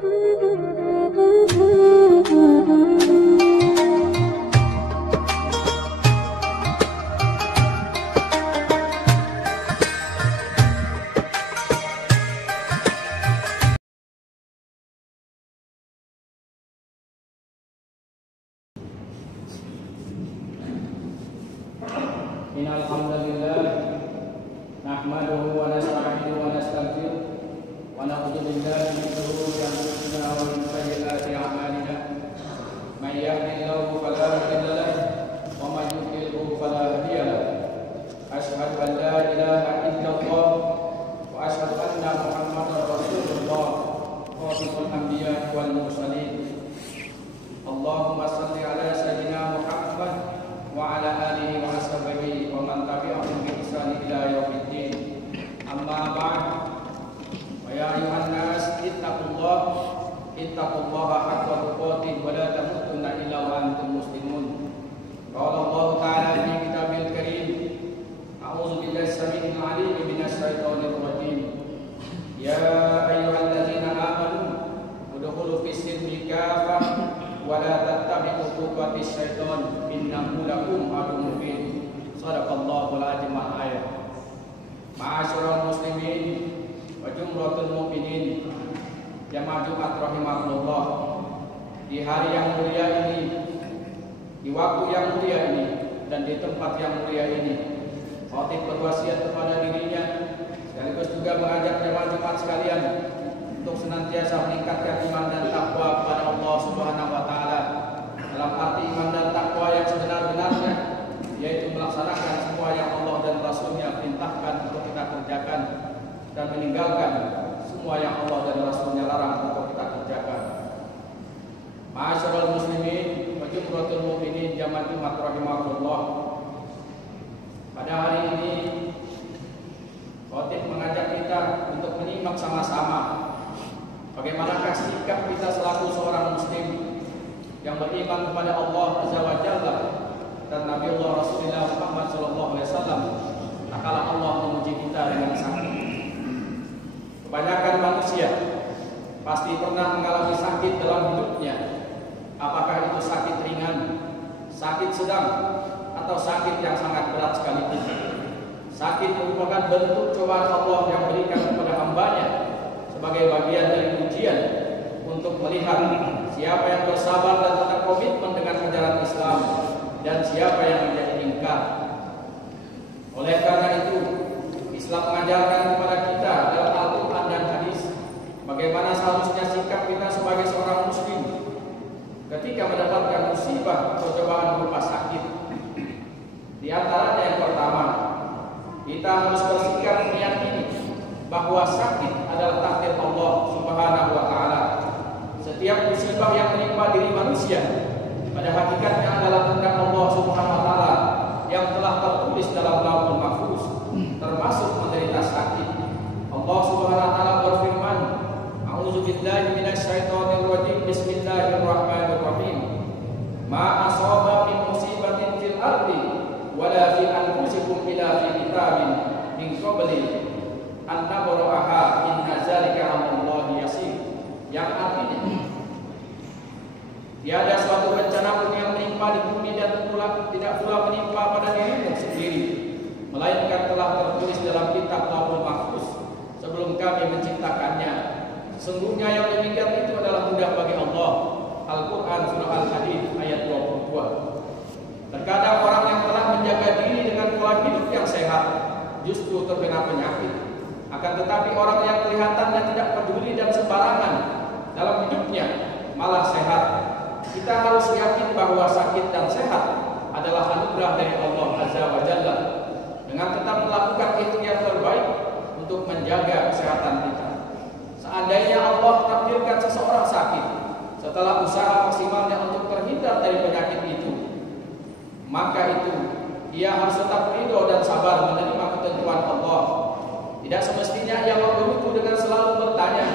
Innal hamdalillah nahmaduhu wa nasta'inuhu wa nastaghfiruh wa na'udzu billahi min shururi anfusina wa min sayyiati a'malina may yahdihillahu fala mudilla lahu wa may yudlilhu fala hadiya lahu asyhadu an la ilaha illallah wa asyhadu anna muhammadar rasulullah khatamul anbiya wal mursalin Allahumma shalli ala sayyidina Muhammad wa ala alihi wa ashabihi wa man tabi'ahum bi ihsan ila yaumiddin. Amma ba'd. Wa ya ayuhan nas ittaqullaha haqqa tuqatih wa la tamutunna illa wa antum muslimun. Qala Allah ta'ala fi kitabil karim. A'udzu billahi samii'il 'aliim minasy syaithanir rajim. Ya ayyuhalladzina amanu udkhulu fis silmi kafah wa la tattabi'u khutuwatis syaitan innahu lakum aduwwun mubin. Shadaqallahul azim. Ayat. Ma'asyiral muslimin wa jumratul mukminin jamaah Jumat rahimakumullah. Di hari yang mulia ini, di waktu yang mulia ini, dan di tempat yang mulia ini, khatib berwasiat kepada dirinya sekaligus juga mengajak jamaah Jumat sekalian untuk senantiasa meningkatkan iman dan takwa kepada Allah Subhanahu wa taala. Dalam arti iman dan takwa yang sebenar-benarnya, yaitu melaksanakan semua yang Allah dan Rasul-Nya perintahkan untuk kita kerjakan dan meninggalkan semua yang Allah dan Rasul-Nya larang untuk kita kerjakan. Ma'asyiral muslimin wa jumratul mukminin jamaah Jumat rahimakumullah. Pada hari ini khatib mengajak kita untuk menyimak sama-sama bagaimanakah sikap kita selaku seorang muslim yang beriman kepada Allah Azza wa Jalla dan Nabi Allah Rasulullah Muhammad sallallahu alaihi wasallam tatkala Allah menguji kita dengan sakit. Kebanyakan manusia pasti pernah mengalami sakit dalam hidupnya. Apakah itu sakit ringan, sakit sedang, atau sakit yang sangat berat sekalipun. Sakit merupakan bentuk cobaan Allah yang berikan kepada hambanya sebagai bagian dari ujian untuk melihat siapa yang bersabar dan tetap komitmen dengan ajaran Islam dan siapa yang menjadi ingkar. Oleh karena itu, Islam mengajarkan kepada kita dalam Al-Quran dan hadis bagaimana seharusnya sikap kita sebagai seorang muslim ketika mendapatkan musibah atau cobaan berupa sakit. Di antaranya yang pertama, kita harus bersikap meyakini bahwa sakit adalah takdir Allah Subhanahu wa taala. Setiap musibah yang menimpa diri manusia pada hakikatnya adalah kehendak Allah Subhanahu wa taala yang telah tertulis dalam Lauhul Mahfuz, termasuk menderita sakit. Allah Subhanahu wa taala berfirman, A'udzu billahi minasy syaithanir rajim. Bismillahirrahmanirrahim. Ma asaba min musibatin fil ardi wala fi anfusikum illa fi kitabin min qabli an nabra'aha inna dzalika 'alallahi yasir. Yang artinya tiada suatu bencana pun yang menimpa di bumi dan tidak pula menimpa pada dirimu sendiri, melainkan telah tertulis dalam kitab Lauhul Mahfuz sebelum kami menciptakannya. Sesungguhnya yang demikian itu adalah mudah bagi Allah. Al-Quran Surah Al-Hadid ayat 22. Terkadang orang yang telah menjaga diri dengan pola hidup yang sehat justru terkena penyakit. Akan tetapi orang yang kelihatannya tidak peduli dan sembarangan dalam hidupnya malah sehat. Kita harus yakin bahwa sakit dan sehat adalah anugerah dari Allah Azza wa Jalla. Dengan tetap melakukan ikhtiar terbaik untuk menjaga kesehatan kita. Seandainya Allah takdirkan seseorang sakit setelah usaha maksimalnya untuk terhindar dari penyakit itu, maka itu ia harus tetap ridho dan sabar menerima ketentuan Allah. Tidak semestinya ia menggerutu dengan selalu bertanya,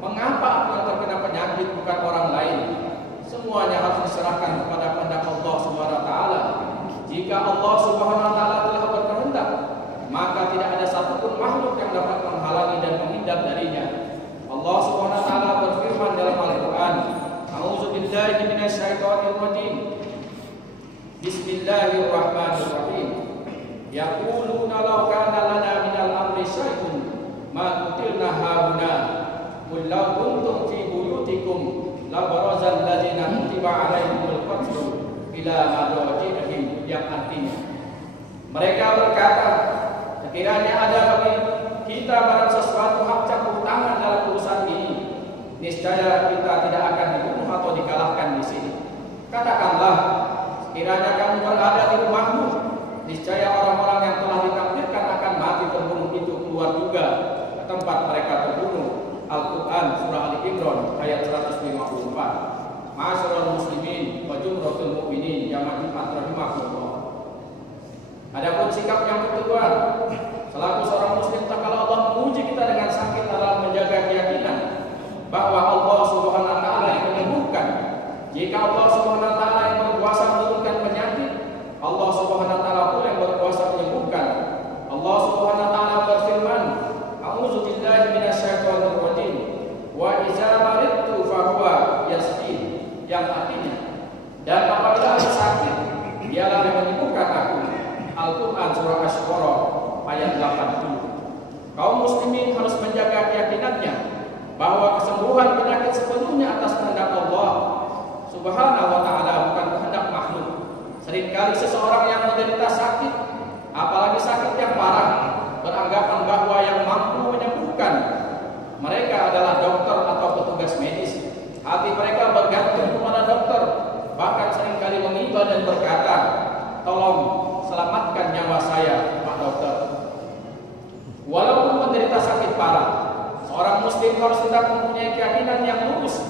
mengapa aku yang terkena penyakit bukan orang lain? Semuanya harus diserahkan kepada kehendak Allah Subhanahu wa taala. Jika Allah Subhanahu wa taala telah berkehendak, maka tidak ada satupun makhluk yang dapat menghalangi dan menghindar darinya. Allah Subhanahu wa taala berfirman Bismillahirrahmanirrahim. Yaquluna law kana lana minal amri syai'un ma qutilna hauna qul law kuntum fi buyutikum la barazal ladzina kutiba alaihimul qatl ila madajihim, yang artinya mereka berkata, sekiranya ada bagi kita barang sesuatu hak campur tangan dalam urusan ini, niscaya kita tidak akan dibunuh atau dikalahkan di sini. Katakanlah, sekiranya kamu berada di rumahmu, niscaya orang-orang yang telah ditakdirkan akan mati terbunuh itu keluar juga ke tempat mereka terbunuh. Al-Quran Surah Al-Imran ayat 154. Ma'asyiral muslimin wa jumratul mu'minin jamaah Jumat rahimahullah. Adapun sikap yang kedua, selaku seorang muslim, tak kalau Allah menguji kita dengan sakit adalah menjaga keyakinan bahwa Allah Subhanahu wa taala yang menyembuhkan. Jika Allah Subhanahu wa taala yang berkuasa menurunkan penyakit, Allah Subhanahu wa taala pula yang berkuasa menyembuhkan. Allah Subhanahu wa taala berfirman, "A'udzu billahi minasyaitonir rajim. Wa idza maridtu fa huwa yashfin." Yang artinya, dan apabila aku sakit, dialah yang menyembuhkan aku. Al-Quran Surah Asy-Syu'ara ayat 80. Kaum muslimin harus menjaga keyakinannya bahwa kesembuhan penyakit sepenuhnya atas kehendak Allah Subhanahu wa taala, bukan kehendak makhluk. Seringkali seseorang yang menderita sakit, apalagi sakit yang parah, beranggapan bahwa yang mampu menyembuhkan mereka adalah dokter atau petugas medis. Hati mereka bergantung kepada dokter, bahkan seringkali mengiba dan berkata, "Tolong selamatkan nyawa saya, Pak Dokter." Walaupun menderita sakit parah, seorang muslim harus tetap mempunyai keyakinan yang lurus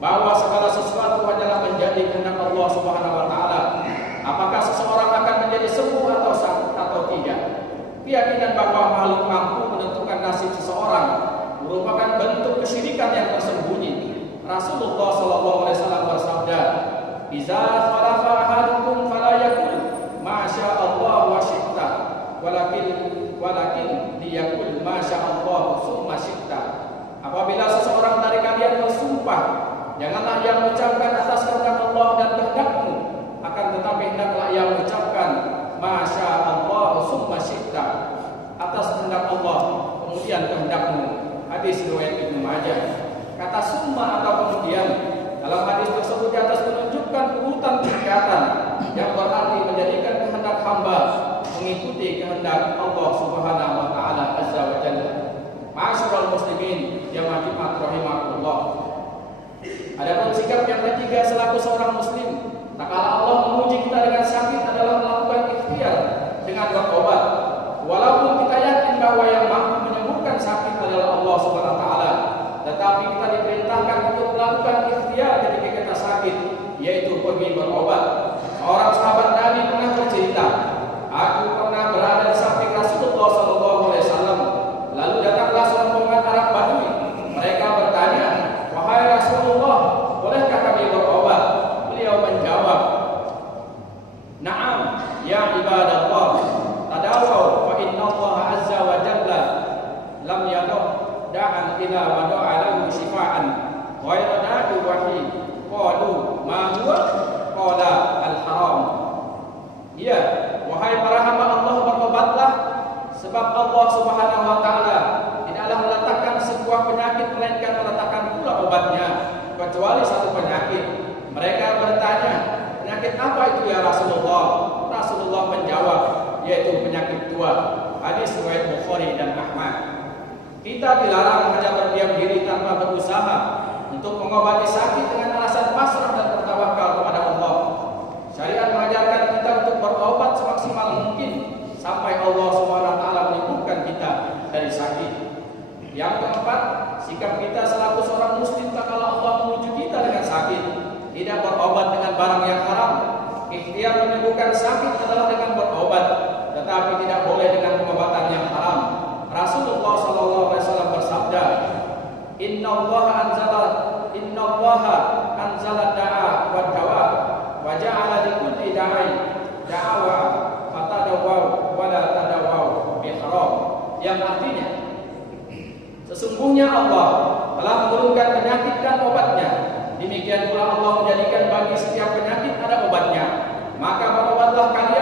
bahwa segala sesuatu adalah menjadi kehendak Allah Subhanahu wa taala. Apakah seseorang akan menjadi sembuh atau sakit atau tidak? Keyakinan bahwa makhluk mampu menentukan nasib seseorang merupakan bentuk kesyirikan yang tersembunyi. Rasulullah sallallahu alaihi wasallam bersabda, "Iza khalafa ahadukum fala yaqul ma syaa Allah wa syi'ta, walakin liyaqul ma syaa Allah summa syi'ta." Apabila seseorang dari kalian bersumpah, janganlah ia mengucapkan atas kehendak Allah dan kehendakmu, akan tetapi hendaklah ia mengucapkan ma syaa Allah summa syi'ta, atas kehendak Allah kemudian kehendakmu. Hadis riwayat Ibnu Majah. Kata summa atau kemudian dalam hadis tersebut di atas menunjukkan urutan tingkatan yang berarti menjadikan kehendak hamba mengikuti kehendak Allah Subhanahu wa taala azza wa jalla. Ma'asyiral muslimin jamaah Jumat rahimahullah. Adapun sikap yang ketiga selaku seorang muslim, tak kala Allah menguji kita dengan sakit adalah melakukan ikhtiar dengan berobat. Walaupun kita yakin bahwa yang mampu menyembuhkan sakit adalah Allah Subhanahu wa taala, tetapi kita diperintahkan untuk melakukan ikhtiar ketika kita sakit, yaitu pergi berobat. Seorang sahabat Nabi pernah bercerita, "Aku pernah berada di samping Rasulullah SAW. Lalu datanglah serombongan Arab Badui. Mereka bertanya, 'Wahai Rasulullah, bolehkah kami berobat?' Beliau menjawab, 'Na'am, ya ibadallah, tadawaw fa inna Allah azza wa jalla lam da'an ila wa da'a lahu shifaan ghayra da'i wahid." Qalu ma huwa? Qala al-haram. Ya, wahai para hamba Allah, berobatlah, sebab Allah Subhanahu wa taala tidaklah meletakkan sebuah penyakit melainkan meletakkan pula obatnya, kecuali satu penyakit. Mereka bertanya, "Penyakit apa itu ya Rasulullah?" Rasulullah menjawab, yaitu penyakit tua. Hadis riwayat Bukhari dan Ahmad. Kita dilarang hanya berdiam diri tanpa berusaha untuk mengobati sakit dengan alasan pasrah dan bertawakal kepada Allah. Syariat mengajarkan kita untuk berobat semaksimal mungkin sampai Allah Subhanahu wa taala menyembuhkan kita dari sakit. Yang keempat, sikap kita selaku seorang muslim tak kala Allah menguji kita dengan sakit, tidak berobat dengan barang yang haram. Ikhtiar menyembuhkan sakit adalah dengan berobat, tetapi tidak boleh dengan pengobatan yang haram. Rasulullah sallallahu alaihi wasallam bersabda, "Inna Allah anzala da'a wa dawa wa ja'ala li kulli da'i da'awa fatadawaw wa la tadawaw bi haram." Yang artinya, sesungguhnya Allah telah menurunkan penyakit dan obatnya. Demikian pula Allah menjadikan bagi setiap penyakit ada obatnya. Maka berobatlah kalian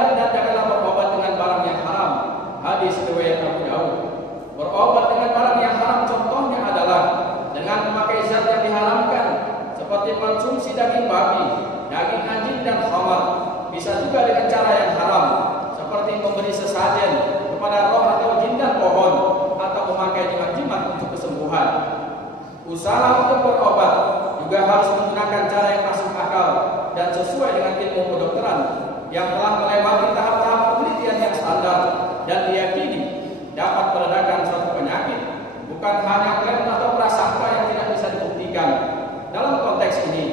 zat yang diharamkan seperti konsumsi daging babi, daging anjing dan khamar. Bisa juga dengan cara yang haram seperti memberi sesajen kepada roh atau jin dan pohon, atau memakai jimat-jimat untuk kesembuhan. Usaha untuk berobat juga harus menggunakan cara yang masuk akal dan sesuai dengan ilmu kedokteran yang telah melewati tahap-tahap penelitian yang standar dan diyakini dapat meredakan suatu penyakit, bukan hanya klaim atau prasangka yang tidak bisa dibuktikan. Dalam konteks ini,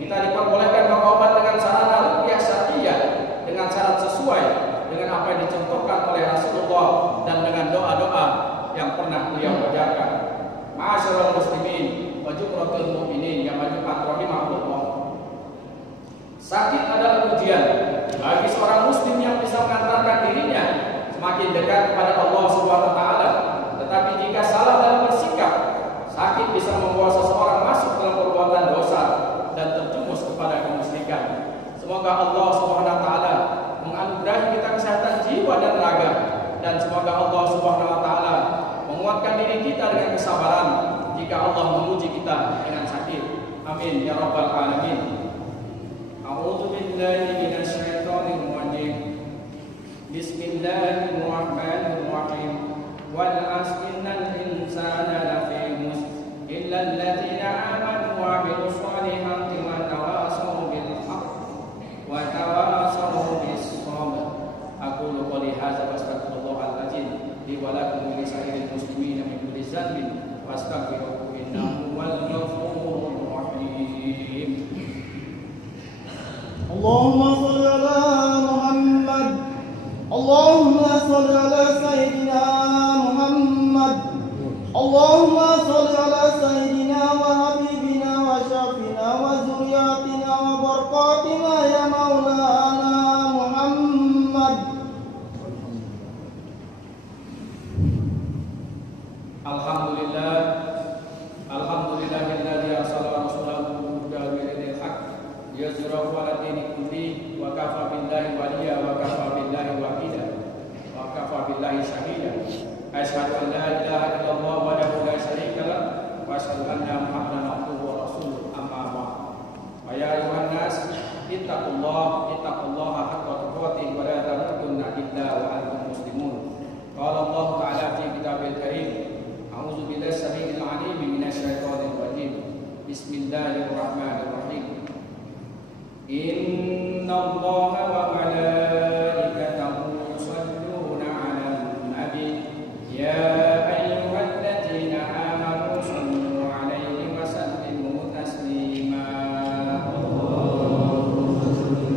kita diperbolehkan berobat dengan sarana ruqyah syar'iyyah dengan syarat sesuai dengan apa yang dicontohkan oleh Rasulullah dan dengan doa-doa yang pernah beliau ajarkan. Ma'asyiral muslimin wa jumratul mu'minin yang majmu'at rahimahullah. Sakit adalah ujian bagi seorang muslim yang bisa mengantarkan dirinya semakin dekat kepada Allah Subhanahu wa taala. Tetapi jika salah dalam bersikap, sakit bisa membawa seseorang masuk dalam perbuatan dosa dan terjumus kepada kemusyrikan. Semoga Allah Subhanahu wa taala menganugerahi kita kesehatan jiwa dan raga, dan semoga Allah Subhanahu wa taala menguatkan diri kita dengan kesabaran jika Allah menguji kita dengan sakit. Amin ya rabbal alamin. A'udzu billahi minasy syaithanir rajim. Bismillahirrahmanirrahim. Wal 'asri innal insana lafi khusr illa alladziina aamanu wa 'amilus shalihati wa tawassaw bil haqqi wa tawassaw bis sabr. Aqulu qouli hadza wa astaghfirullahal azim li wa lakum wa li sa'iril muslimin min kulli dhanbin wastaghfiruhu innahu huwal ghafurur rahim. Allahumma shalli ala Muhammad. Allahumma shalli ala sayyidina Muhammad. Allahumma shalli ala sayyidina wa habibina wa syafina wa zuriyatina wa barakatina ya maulana Muhammad. Alhamdulillah, alhamdulillahilladzi arsala rasulahu bil dinil haq yazrahu ala dini kulli wa kafa billahi waliya wa kafa billahi wakila wa kafa billahi shahida. Asyhadu an la ilaha illallah wahdahu la syarika lah wa asyhadu anna Muhammadan abduhu wa rasuluh. Amma ba'd. Ya ayuhan nas, ittaqullaha haqqa tuqatih wa la tamutunna illa wa antum muslimun. Qala Allah ta'ala fi kitabil karim. A'udzu billahi samii'il 'aliim minasy syaithaanir rajiim. Bismillahirrahmanirrahim. Innallaha wa malaikatahu yusholluna 'alan nabi ya ayyuhalladzina amanu shallu 'alaihi wa sallimu taslima.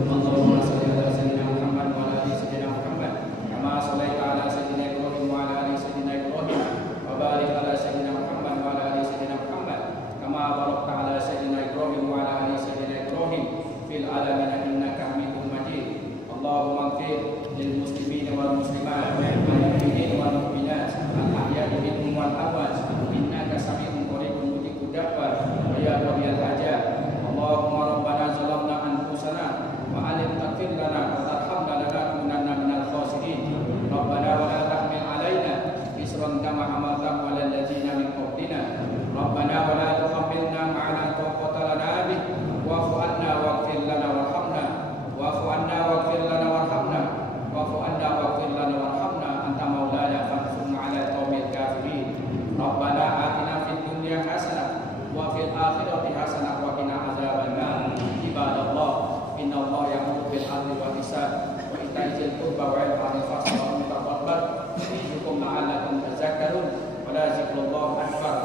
Allahumma shalli ala sayyidina Muhammad wa ala ali sayyidina Muhammad kama shallaita ala sayyidina Ibrahim wa ala ali sayyidina Ibrahim wa barik ala sayyidina Muhammad wa ala ali sayyidina Muhammad kama barakta ala sayyidina Ibrahim wa ala ali sayyidina Ibrahim fil alamin innaka Hamidum Majid. Allahumma ighfir lil muslimin wal muslimat wal mu'minin wal mu'minat al ahya'i minhum wal amwat innaka sami'un qaribun mujibud da'wat ya qadiyal hajat. Allahumma rabbana zalamna anfusana wa alim taghfir lana wa tarhamna lanakunanna minal khasirin. Rabbana wa la tahmil alaina isran kama hamaltahu 'alal ladzina min qablina. Rabbana wa la tuhammilna ma la taqata lana bih wa'fu 'anna waghfir lana warhamna wa'fu 'anna waghfir lana warhamna wa'fu 'anna waghfir lana warhamna anta maulana fansurna 'alal qaumil kafirin. Rabbana atina fid dunya hasanah wa fil akhirati hasanah wa qina adzabannar. Ibadallah, innallaha ya'muru bil 'adli wal ihsan wa ita'i dzil qurba wa yanha 'anil fahsya'i wal munkari wal baghi yu'izukum la'allakum tadhakkarun wa la zikrullahi akbar.